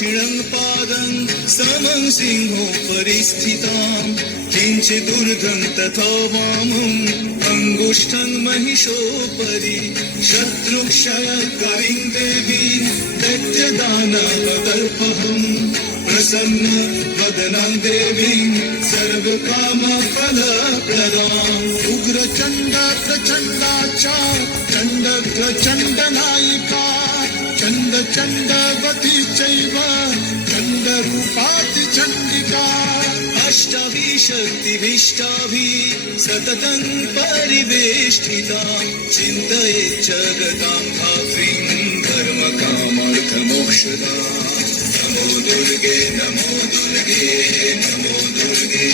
दक्षिणं पादं समं सिंहोपरि स्थितां किञ्चिदूर्ध्वं तथा वामम् अङ्गुष्ठं महिषोपरि शत्रुक्षयकरीं देवीं दैत्यदानवदर्पहम् प्रसन्न वदनां देवीं सर्वकामफलप्रदाम् उग्रचण्ड प्रचण्डाचा चण्ड प्रचण्डनायिका चण्ड चण्डवती चैव चण्डरूपाति चण्डिका अष्टाभिशक्तिभिष्टाभिः सततं परिवेष्टिता चिन्तये जगतां धात्रीं धर्मकामार्थमोक्षदाम् नमो दुर्गे नमो दुर्गे नमो दुर्गे